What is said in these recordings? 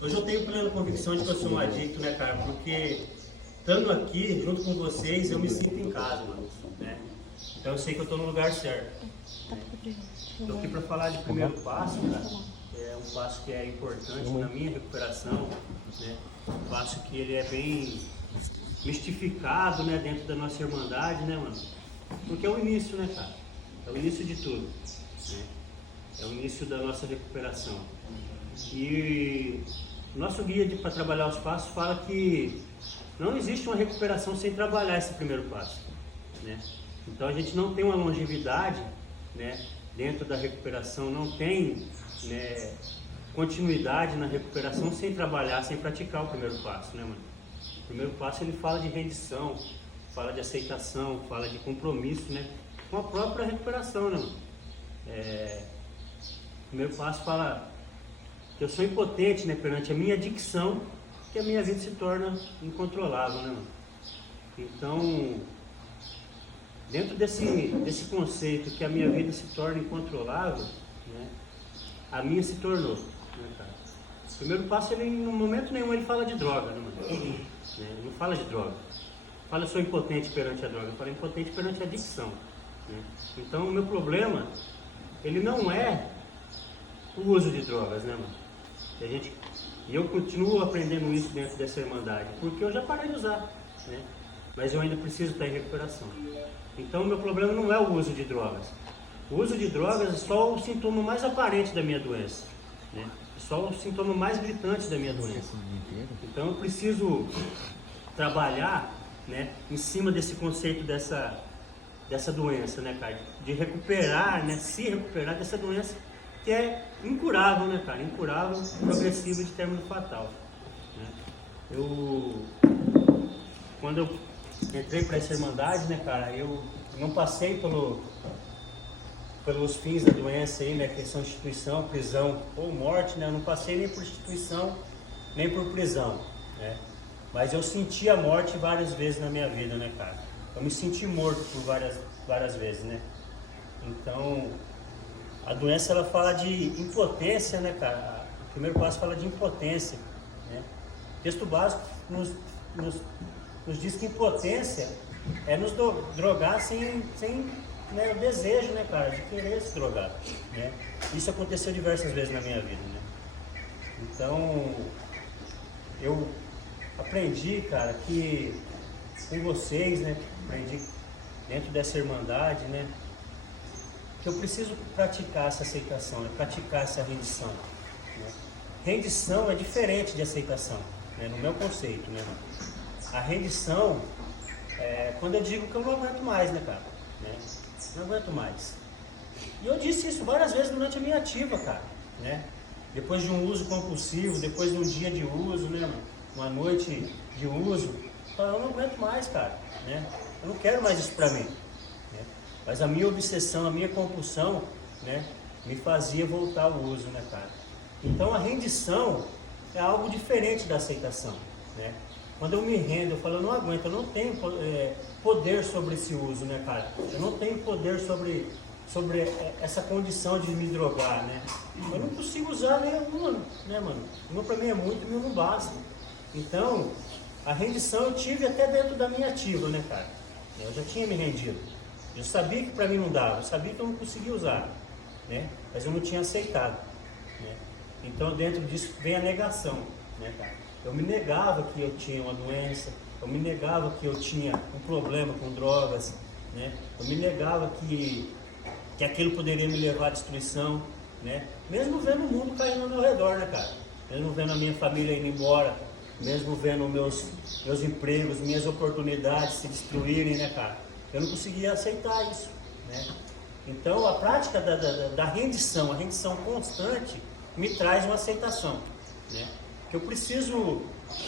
Hoje eu tenho plena convicção de que eu sou um adicto, né, cara? Porque estando aqui junto com vocês, eu me sinto em casa, mano, né? Então eu sei que eu estou no lugar certo. Estou aqui para falar de primeiro passo, cara. É um passo que é importante na minha recuperação, né? Um passo que ele é bem mistificado, né, dentro da nossa irmandade, né, mano? Porque é o início, né, cara? É o início de tudo, né? É o início da nossa recuperação. E o nosso guia para trabalhar os passos fala que não existe uma recuperação sem trabalhar esse primeiro passo, né? Então a gente não tem uma longevidade, né, dentro da recuperação, não tem, né, continuidade na recuperação sem trabalhar, sem praticar o primeiro passo, né, mano? O primeiro passo ele fala de rendição, fala de aceitação, fala de compromisso, né, com a própria recuperação, né, mano? O primeiro passo fala que eu sou impotente, né, perante a minha adicção, que a minha vida se torna incontrolável, né, mano? Então, dentro desse conceito que a minha vida se torna incontrolável, né, a minha se tornou, né, cara? O primeiro passo, ele, no momento nenhum, ele fala de droga, né, mano? Né? Ele não fala de droga. Fala, eu sou impotente perante a droga. Eu falo impotente perante a adicção, né? Então, o meu problema, ele não é o uso de drogas, né, mano? E eu continuo aprendendo isso dentro dessa irmandade, porque eu já parei de usar, né? Mas eu ainda preciso estar em recuperação. Então, o meu problema não é o uso de drogas. O uso de drogas é só o sintoma mais aparente da minha doença, né? É só o sintoma mais gritante da minha doença. Então, eu preciso trabalhar, né, em cima desse conceito dessa doença, né, cara? De recuperar, né, se recuperar dessa doença que é incurável, né, cara? Incurável, progressiva de término fatal, né? Quando eu entrei para essa irmandade, né, cara, eu não passei pelos fins da doença aí, né, que são instituição, prisão ou morte, né? Eu não passei nem por instituição, nem por prisão, né? Mas eu senti a morte várias vezes na minha vida, né, cara? Eu me senti morto por várias vezes, né? Então, a doença, ela fala de impotência, né, cara? O primeiro passo fala de impotência, né? O texto básico nos diz que impotência é nos drogar sem né, o desejo, né, cara, de querer se drogar, né? Isso aconteceu diversas vezes na minha vida, né? Então, eu aprendi, cara, que com vocês, né, aprendi dentro dessa irmandade, né, que eu preciso praticar essa aceitação, praticar essa rendição, né? Rendição é diferente de aceitação, né, no meu conceito, né? A rendição é quando eu digo que eu não aguento mais, né, cara? Né? Não aguento mais. E eu disse isso várias vezes durante a minha ativa, cara, né? Depois de um uso compulsivo, depois de um dia de uso, né, mano? Uma noite de uso, eu não aguento mais, cara, né? Eu não quero mais isso pra mim, né? Mas a minha obsessão, a minha compulsão, né, me fazia voltar ao uso, né, cara? Então a rendição é algo diferente da aceitação, né? Quando eu me rendo, eu falo, eu não aguento, eu não tenho poder sobre esse uso, né, cara? Eu não tenho poder sobre essa condição de me drogar, né? Eu não consigo usar nenhuma, né, mano? Uma pra mim é muito, uma não basta. Então, a rendição eu tive até dentro da minha ativa, né, cara? Eu já tinha me rendido. Eu sabia que pra mim não dava, eu sabia que eu não conseguia usar, né? Mas eu não tinha aceitado, né? Então, dentro disso vem a negação, né, cara? Eu me negava que eu tinha uma doença, eu me negava que eu tinha um problema com drogas, né? Eu me negava que aquilo poderia me levar à destruição, né? Mesmo vendo o mundo caindo ao meu redor, né, cara? Mesmo vendo a minha família indo embora, mesmo vendo meus empregos, minhas oportunidades se destruírem, né, cara? Eu não conseguia aceitar isso, né? Então, a prática da rendição, a rendição constante, me traz uma aceitação, né? Que eu preciso,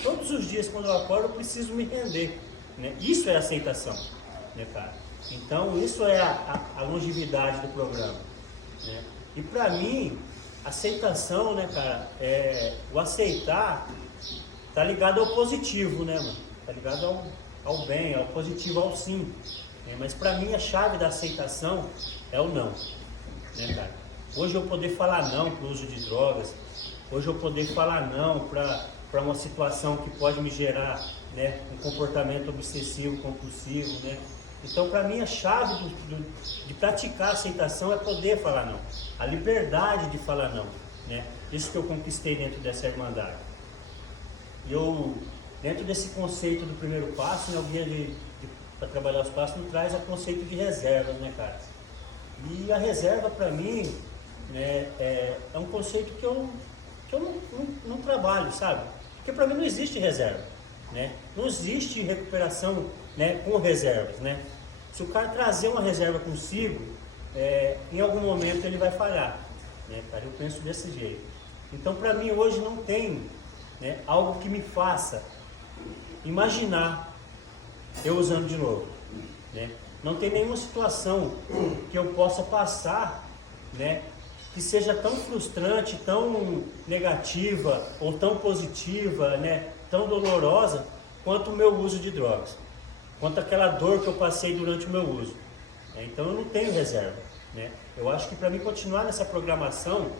todos os dias quando eu acordo, eu preciso me render, né? Isso é aceitação, né, cara? Então, isso é a longevidade do programa, né? E pra mim, aceitação, né, cara, o aceitar tá ligado ao positivo, né, mano? Tá ligado ao bem, ao positivo, ao sim, né? Mas pra mim, a chave da aceitação é o não, né, cara? Hoje eu poder falar não pro uso de drogas, hoje eu poder falar não para uma situação que pode me gerar, né, um comportamento obsessivo, compulsivo, né? Então, para mim, a chave de praticar a aceitação é poder falar não, a liberdade de falar não, né? Isso que eu conquistei dentro dessa Irmandade. Dentro desse conceito do primeiro passo, né, o guia para trabalhar os passos nos traz o conceito de reservas, né, cara? E a reserva, para mim, né, é um conceito que eu não trabalho, sabe? Porque para mim não existe reserva, né? Não existe recuperação, né, com reservas, né? Se o cara trazer uma reserva consigo, em algum momento ele vai falhar, né, cara? Eu penso desse jeito. Então, para mim, hoje não tem, né, algo que me faça imaginar eu usando de novo, né? Não tem nenhuma situação que eu possa passar, né, que seja tão frustrante, tão negativa ou tão positiva, né, tão dolorosa quanto o meu uso de drogas, quanto aquela dor que eu passei durante o meu uso. Então eu não tenho reserva, né? Eu acho que para mim continuar nessa programação,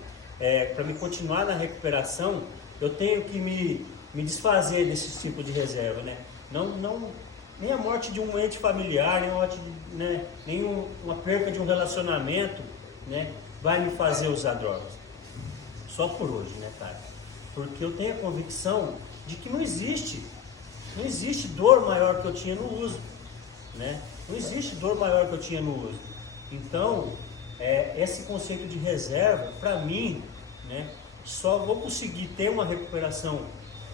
para mim continuar na recuperação, eu tenho que me desfazer desse tipo de reserva, né? Nem a morte de um ente familiar, nem uma perca de um relacionamento, né, vai me fazer usar drogas. Só por hoje, né, cara? Porque eu tenho a convicção de que não existe dor maior que eu tinha no uso, né? Não existe dor maior que eu tinha no uso. Então, esse conceito de reserva, para mim, né, só vou conseguir ter uma recuperação,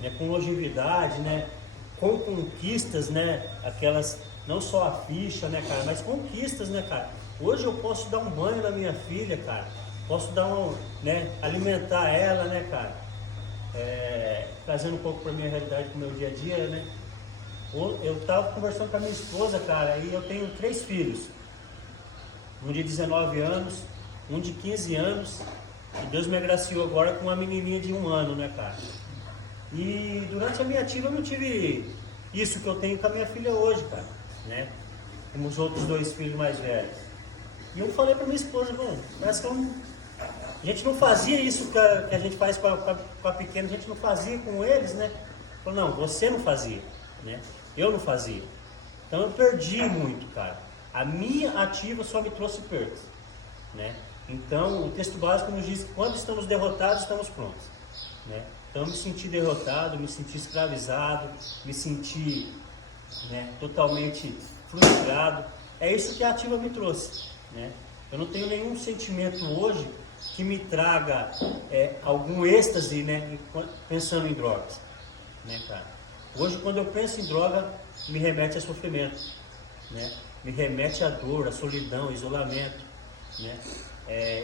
né, com longevidade, né, com conquistas, né, aquelas, não só a ficha, né, cara, mas conquistas, né, cara. Hoje eu posso dar um banho na minha filha, cara, posso dar né, alimentar ela, né, cara, trazendo um pouco para minha realidade, para o meu dia a dia, né. Eu tava conversando com a minha esposa, cara, e eu tenho 3 filhos, um de 19 anos, um de 15 anos, e Deus me agraciou agora com uma menininha de 1 ano, né, cara. E durante a minha ativa eu não tive isso que eu tenho com a minha filha hoje, cara, né? Como os outros 2 filhos mais velhos. E eu falei pra minha esposa, parece que a gente não fazia isso que a gente faz com a pequena, a gente não fazia com eles, né? Falei, não, você não fazia, né? Eu não fazia. Então eu perdi muito, cara. A minha ativa só me trouxe perdas, né? Então o texto básico nos diz que quando estamos derrotados, estamos prontos, né? Então eu me senti derrotado, me senti escravizado, me senti, né, totalmente frustrado. É isso que a ativa me trouxe, né? Eu não tenho nenhum sentimento hoje que me traga algum êxtase, né, pensando em drogas, né, cara? Hoje, quando eu penso em droga, me remete a sofrimento, né? Me remete à dor, à solidão, isolamento, né?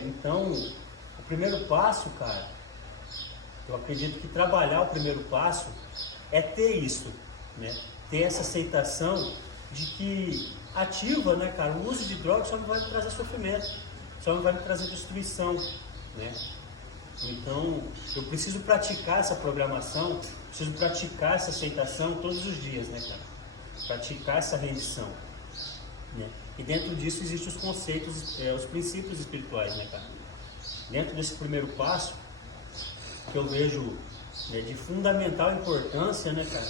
Então, o primeiro passo, cara, eu acredito que trabalhar o primeiro passo é ter isso, né? Ter essa aceitação de que ativa, né, cara? O uso de drogas só não vai me trazer sofrimento, só não vai me trazer destruição, né? Então, eu preciso praticar essa programação, preciso praticar essa aceitação todos os dias, né, cara? Praticar essa rendição, né? E dentro disso existem os conceitos, os princípios espirituais, né, cara? Dentro desse primeiro passo, que eu vejo, né, de fundamental importância, né, cara,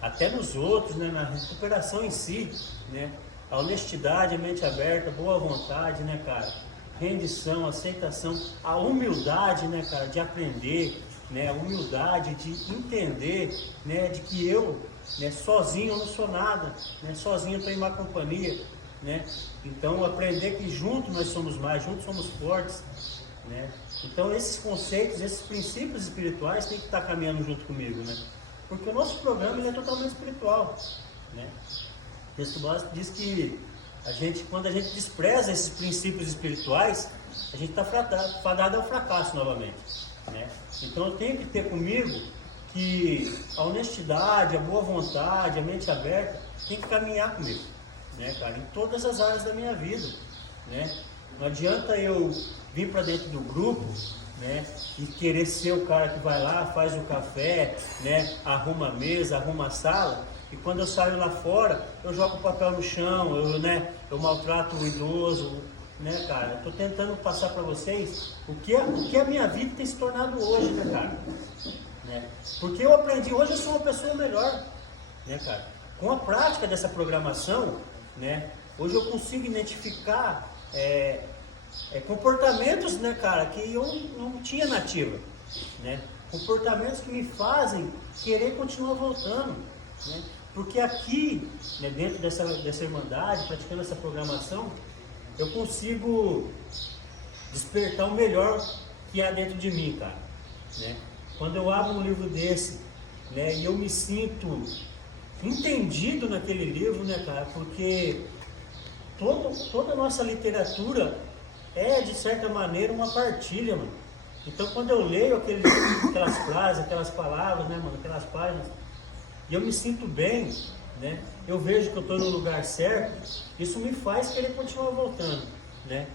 até nos outros, né, na recuperação em si, né, a honestidade, a mente aberta, boa vontade, né, cara, rendição, aceitação, a humildade, né, cara, de aprender, né, a humildade de entender, né, de que eu, né, sozinho eu não sou nada, né, sozinho eu estou em má companhia, né, então aprender que juntos nós somos mais, juntos somos fortes, né. Então esses conceitos, esses princípios espirituais têm que estar caminhando junto comigo, né? Porque o nosso programa ele é totalmente espiritual, né? O texto básico diz que quando a gente despreza esses princípios espirituais, a gente está fadado ao fracasso novamente, né? Então eu tenho que ter comigo que a honestidade, a boa vontade, a mente aberta tem que caminhar comigo, né, cara? Em todas as áreas da minha vida, né? Não adianta eu vir para dentro do grupo, né, e querer ser o cara que vai lá, faz o café, né, arruma a mesa, arruma a sala, e quando eu saio lá fora, eu jogo o papel no chão, eu maltrato o idoso, né, cara, eu tô tentando passar para vocês o que a minha vida tem se tornado hoje, né, cara? Né? Porque eu aprendi, hoje eu sou uma pessoa melhor, né, cara? Com a prática dessa programação, né, hoje eu consigo identificar comportamentos, né, cara, que eu não tinha nativa, né? Comportamentos que me fazem querer continuar voltando, né? Porque aqui, né, dentro dessa irmandade, praticando essa programação, eu consigo despertar o melhor que há dentro de mim, cara, né? Quando eu abro um livro desse, né, e eu me sinto entendido naquele livro, né, cara, porque toda a nossa literatura é, de certa maneira, uma partilha, mano. Então, quando eu leio aquelas frases, aquelas palavras, né, mano, aquelas páginas, e eu me sinto bem, né, eu vejo que eu estou no lugar certo, isso me faz querer continuar voltando, né?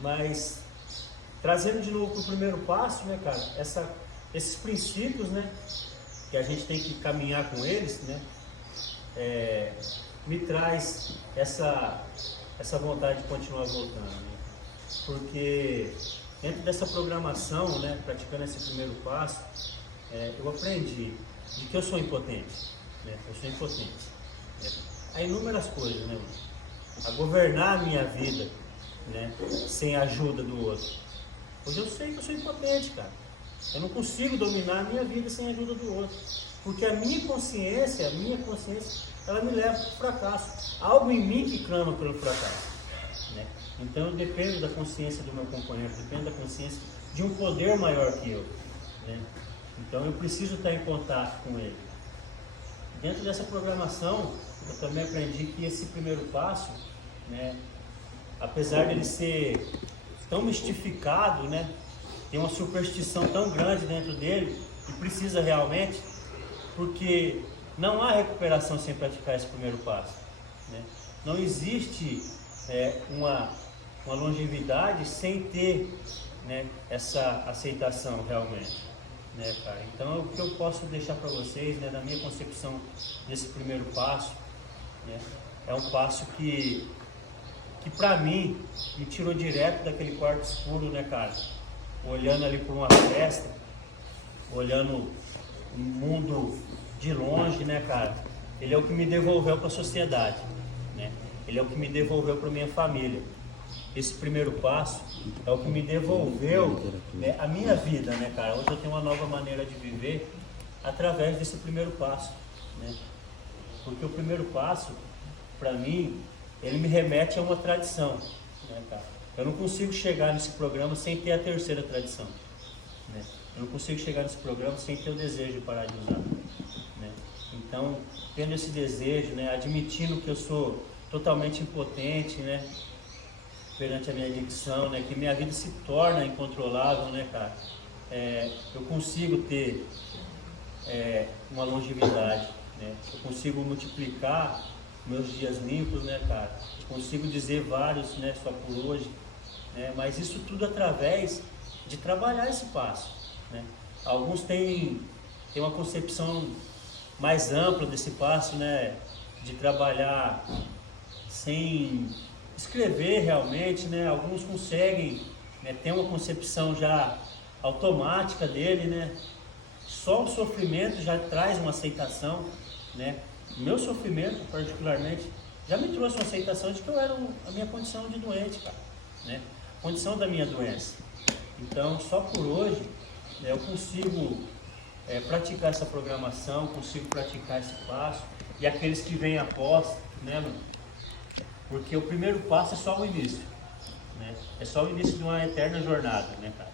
Mas, trazendo de novo para o primeiro passo, né, cara, esses princípios, né, que a gente tem que caminhar com eles, né, me traz essa vontade de continuar voltando, né? Porque dentro dessa programação, né, praticando esse primeiro passo, eu aprendi de que eu sou impotente, né? Eu sou impotente, né? Há inúmeras coisas, né, mano? A governar a minha vida, né, sem a ajuda do outro. Hoje eu sei que eu sou impotente, cara. Eu não consigo dominar a minha vida sem a ajuda do outro. Porque a minha consciência, ela me leva para o fracasso. Algo em mim que clama pelo fracasso, né? Então eu dependo da consciência do meu companheiro, dependo da consciência de um poder maior que eu, né? Então eu preciso estar em contato com ele. Dentro dessa programação, eu também aprendi que esse primeiro passo, né, apesar dele ser tão mistificado, né, tem uma superstição tão grande dentro dele, e precisa realmente, porque não há recuperação sem praticar esse primeiro passo, né? Não existe uma longevidade sem ter, né, essa aceitação realmente, né, cara? Então, o que eu posso deixar para vocês, né, da minha concepção desse primeiro passo, né, é um passo que para mim me tirou direto daquele quarto escuro, né, cara? Olhando ali para uma festa, olhando o mundo de longe, né, cara? Ele é o que me devolveu para a sociedade, né? Ele é o que me devolveu para minha família. Esse primeiro passo é o que me devolveu, né, a minha vida, né, cara? Hoje eu tenho uma nova maneira de viver através desse primeiro passo, né? Porque o primeiro passo, para mim, ele me remete a uma tradição, né, cara? Eu não consigo chegar nesse programa sem ter a terceira tradição, né? Eu não consigo chegar nesse programa sem ter o desejo de parar de usar, né? Então, tendo esse desejo, né, admitindo que eu sou totalmente impotente, né, perante a minha adicção, né, que minha vida se torna incontrolável, né, cara, eu consigo ter uma longevidade, né? Eu consigo multiplicar meus dias limpos, né, cara? Eu consigo dizer vários, né, só por hoje, né? Mas isso tudo através de trabalhar esse passo, né? Alguns têm uma concepção mais ampla desse passo, né, de trabalhar sem escrever realmente, né? Alguns conseguem, né, ter uma concepção já automática dele, né? Só o sofrimento já traz uma aceitação, né? O meu sofrimento, particularmente, já me trouxe uma aceitação de que eu era a minha condição de doente, cara, né? Condição da minha doença. Então, só por hoje, né, eu consigo praticar essa programação, consigo praticar esse passo, e aqueles que vêm após, né, mano? Porque o primeiro passo é só o início, né? É só o início de uma eterna jornada, né, cara?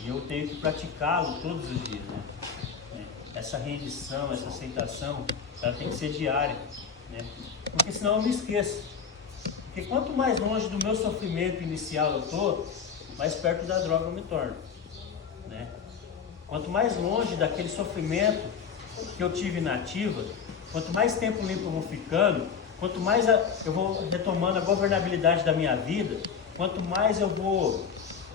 E eu tenho que praticá-lo todos os dias, né? Essa rendição, essa aceitação, ela tem que ser diária, né? Porque senão eu me esqueço. Porque quanto mais longe do meu sofrimento inicial eu estou, mais perto da droga eu me torno, né? Quanto mais longe daquele sofrimento que eu tive na ativa, quanto mais tempo limpo eu vou ficando, quanto mais eu vou retomando a governabilidade da minha vida, quanto mais eu vou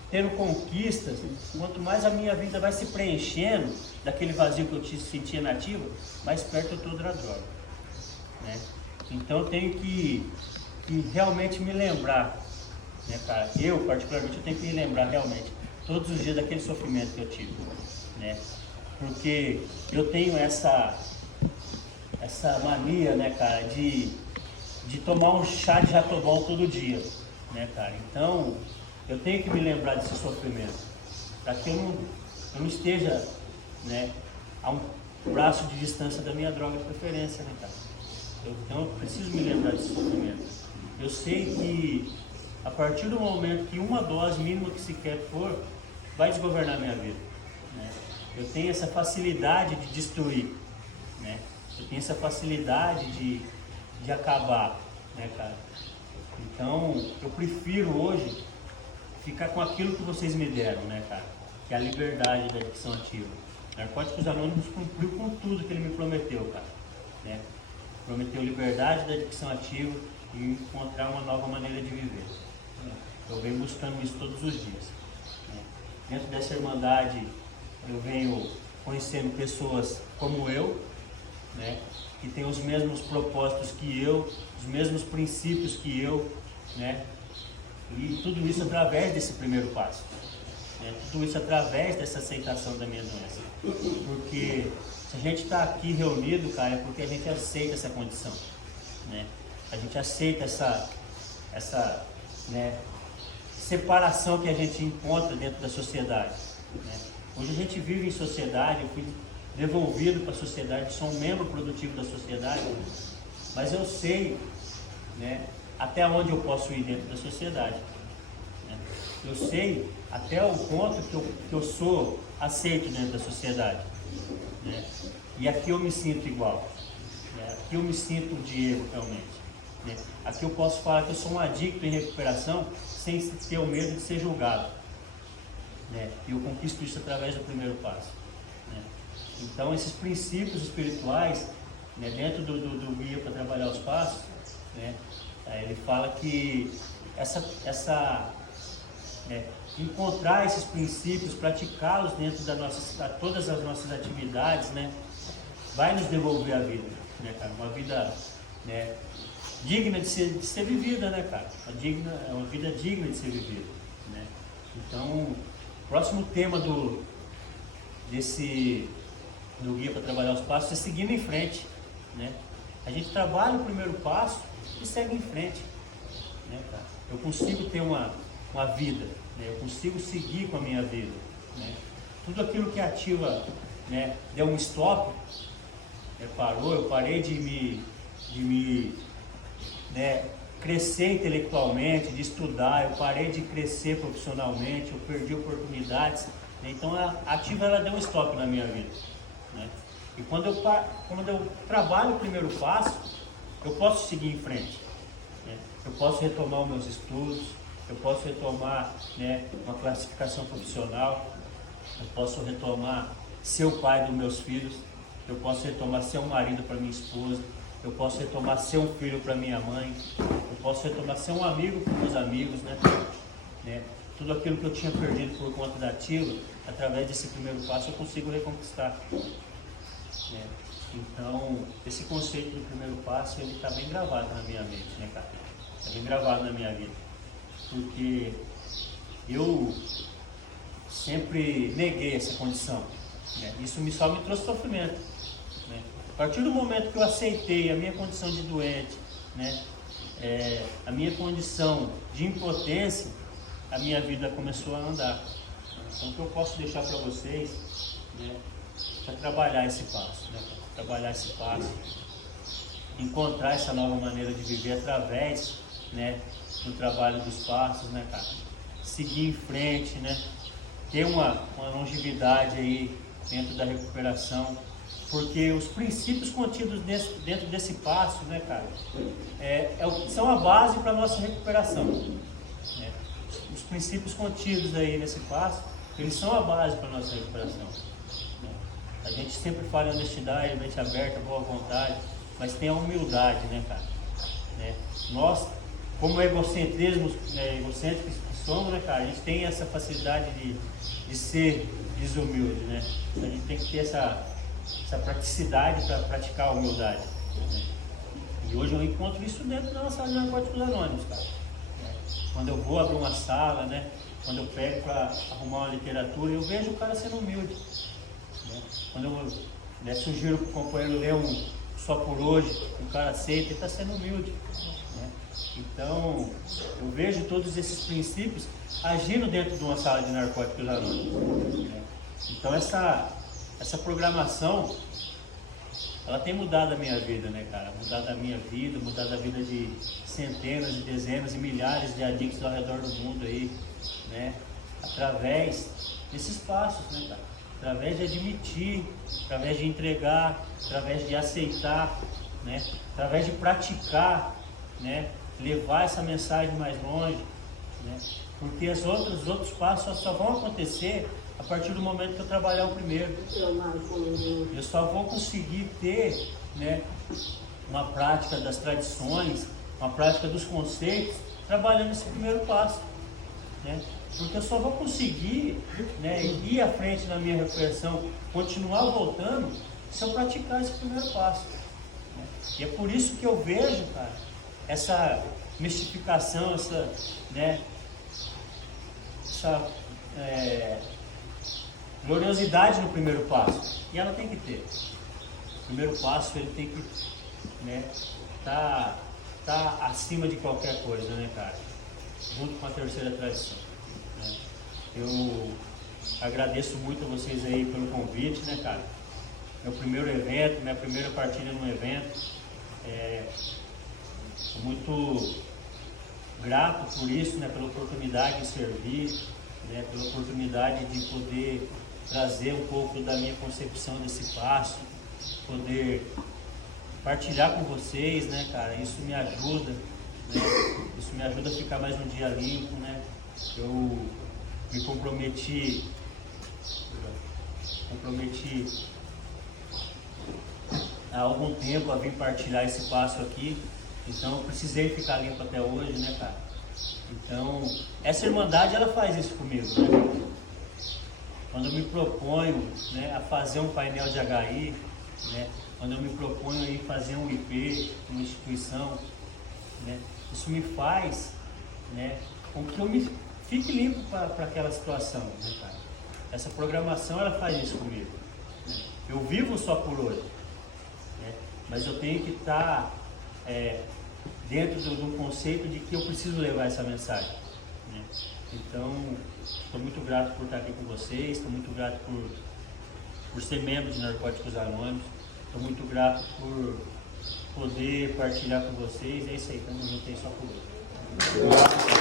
tendo conquistas, quanto mais a minha vida vai se preenchendo daquele vazio que eu sentia na ativa, mais perto eu estou da droga, né? Então eu tenho que realmente me lembrar né, cara? Eu, particularmente, eu tenho que me lembrar realmente, todos os dias, daquele sofrimento que eu tive, né? Porque eu tenho essa mania, né, cara, de tomar um chá de jatobol todo dia, né, cara? Então, eu tenho que me lembrar desse sofrimento, para que eu não esteja, né, a um braço de distância da minha droga de preferência, né, cara? Então, eu preciso me lembrar desse sofrimento. Eu sei que, a partir do momento que uma dose mínima que sequer for, vai desgovernar a minha vida, né? Eu tenho essa facilidade de destruir, né? Eu tenho essa facilidade de acabar, né, cara? Então, eu prefiro hoje ficar com aquilo que vocês me deram, né, cara? Que é a liberdade da adicção ativa. Narcóticos Anônimos cumpriu com tudo que ele me prometeu, cara, né? Prometeu liberdade da adicção ativa e encontrar uma nova maneira de viver. Eu venho buscando isso todos os dias, né? Dentro dessa irmandade, eu venho conhecendo pessoas como eu, né, que tem os mesmos propósitos que eu, os mesmos princípios que eu, né, e tudo isso através desse primeiro passo, né, tudo isso através dessa aceitação da minha doença, porque se a gente está aqui reunido, cara, é porque a gente aceita essa condição, né, a gente aceita essa né, separação que a gente encontra dentro da sociedade, né. Hoje a gente vive em sociedade, eu fui devolvido para a sociedade, sou um membro produtivo da sociedade, mas eu sei, né, até onde eu posso ir dentro da sociedade, né? Eu sei até o ponto que eu sou aceito dentro da sociedade, né? E aqui eu me sinto igual, né? Aqui eu me sinto um Diego realmente, né? Aqui eu posso falar que eu sou um adicto em recuperação sem ter o medo de ser julgado, né? E eu conquisto isso através do primeiro passo, né? Então, esses princípios espirituais, né, dentro do guia para trabalhar os passos, né, ele fala que encontrar esses princípios, praticá-los dentro todas as nossas atividades, né, vai nos devolver a vida, né, cara? Uma vida, né, digna de ser vivida, né, cara? Uma vida digna de ser vivida, né? Então, o próximo tema do guia para trabalhar os passos é seguindo em frente, né? A gente trabalha o primeiro passo e segue em frente, né, cara? Eu consigo ter uma vida, né? Eu consigo seguir com a minha vida, né? Tudo aquilo que ativa, né, deu um stop, parou, eu parei de me né, crescer intelectualmente, de estudar, eu parei de crescer profissionalmente, eu perdi oportunidades, né? Então a ativa, ela deu um stop na minha vida, né? E quando eu trabalho o primeiro passo, eu posso seguir em frente, né? Eu posso retomar os meus estudos, eu posso retomar, né, uma classificação profissional, eu posso retomar ser o pai dos meus filhos, eu posso retomar ser um marido para minha esposa, eu posso retomar ser um filho para minha mãe, eu posso retomar ser um amigo para meus amigos, né? Tudo aquilo que eu tinha perdido por conta da ativa, através desse primeiro passo eu consigo reconquistar, né? Então, esse conceito do primeiro passo, ele está bem gravado na minha mente, né, cara? Está bem gravado na minha vida, porque eu sempre neguei essa condição, né? Isso só me trouxe sofrimento, né? A partir do momento que eu aceitei a minha condição de doente, né, a minha condição de impotência, a minha vida começou a andar. Então, o que eu posso deixar para vocês, né, é trabalhar esse passo, né? Trabalhar esse passo, encontrar essa nova maneira de viver através, né, do trabalho dos passos, né, cara? Seguir em frente, né? Ter uma longevidade aí dentro da recuperação, porque os princípios contidos dentro desse passo, né, cara, são a base para a nossa recuperação, né? Os princípios contidos aí nesse passo, eles são a base para a nossa recuperação, né? A gente sempre fala em honestidade, mente aberta, boa vontade, mas tem a humildade, né, cara? Né? Nós, como egocêntricos que somos, né, cara, a gente tem essa facilidade de ser desumilde, né? A gente tem que ter essa praticidade para praticar a humildade, né? E hoje eu encontro isso dentro da nossa Narcóticos Anônimos, cara. quando eu vou abrir uma sala, né? Quando eu pego para arrumar uma literatura, eu vejo o cara sendo humilde. Né? Quando eu sugiro para o companheiro ler um Só por Hoje, o cara aceita, ele está sendo humilde. Né? Então, eu vejo todos esses princípios agindo dentro de uma sala de narcóticos anônimos. Né? Então, essa programação, ela tem mudado a minha vida, né, cara? Mudado a minha vida, mudado a vida de centenas, de dezenas e milhares de adictos ao redor do mundo aí, né? Através desses passos, né, cara? Através de admitir, através de entregar, através de aceitar, né? Através de praticar, né? Levar essa mensagem mais longe, né? Porque os outros passos só vão acontecer a partir do momento que eu trabalhar o primeiro. Eu só vou conseguir ter, né, uma prática das tradições, uma prática dos conceitos, trabalhando esse primeiro passo. Né? Porque eu só vou conseguir, né, ir à frente na minha reconversão, continuar voltando, se eu praticar esse primeiro passo. Né? E é por isso que eu vejo, cara, essa mistificação, essa gloriosidade no primeiro passo. E ela tem que ter. O primeiro passo, ele tem que, né, tá acima de qualquer coisa, né, cara? Junto com a terceira tradição. Né? Eu agradeço muito a vocês aí pelo convite, né, cara? Meu primeiro evento, minha primeira partilha num evento. Sou muito grato por isso, né, pela oportunidade de servir, né, pela oportunidade de poder trazer um pouco da minha concepção desse passo, poder partilhar com vocês, né, cara? Isso me ajuda, né? Isso me ajuda a ficar mais um dia limpo, né? Eu me comprometi há algum tempo a vir partilhar esse passo aqui, então eu precisei ficar limpo até hoje, né, cara? Então, essa Irmandade, ela faz isso comigo, né? Quando eu me proponho, né, a fazer um painel de HI, né, quando eu me proponho a fazer um IP, uma instituição, né, isso me faz, né, com que eu me fique limpo para aquela situação, né, cara? Essa programação, ela faz isso comigo. Né? Eu vivo só por hoje, né, mas eu tenho que estar dentro de um conceito de que eu preciso levar essa mensagem. Né? Então, estou muito grato por estar aqui com vocês, estou muito grato por ser membro de Narcóticos Anônimos, estou muito grato por poder partilhar com vocês. É isso aí, estamos juntos aí só por hoje.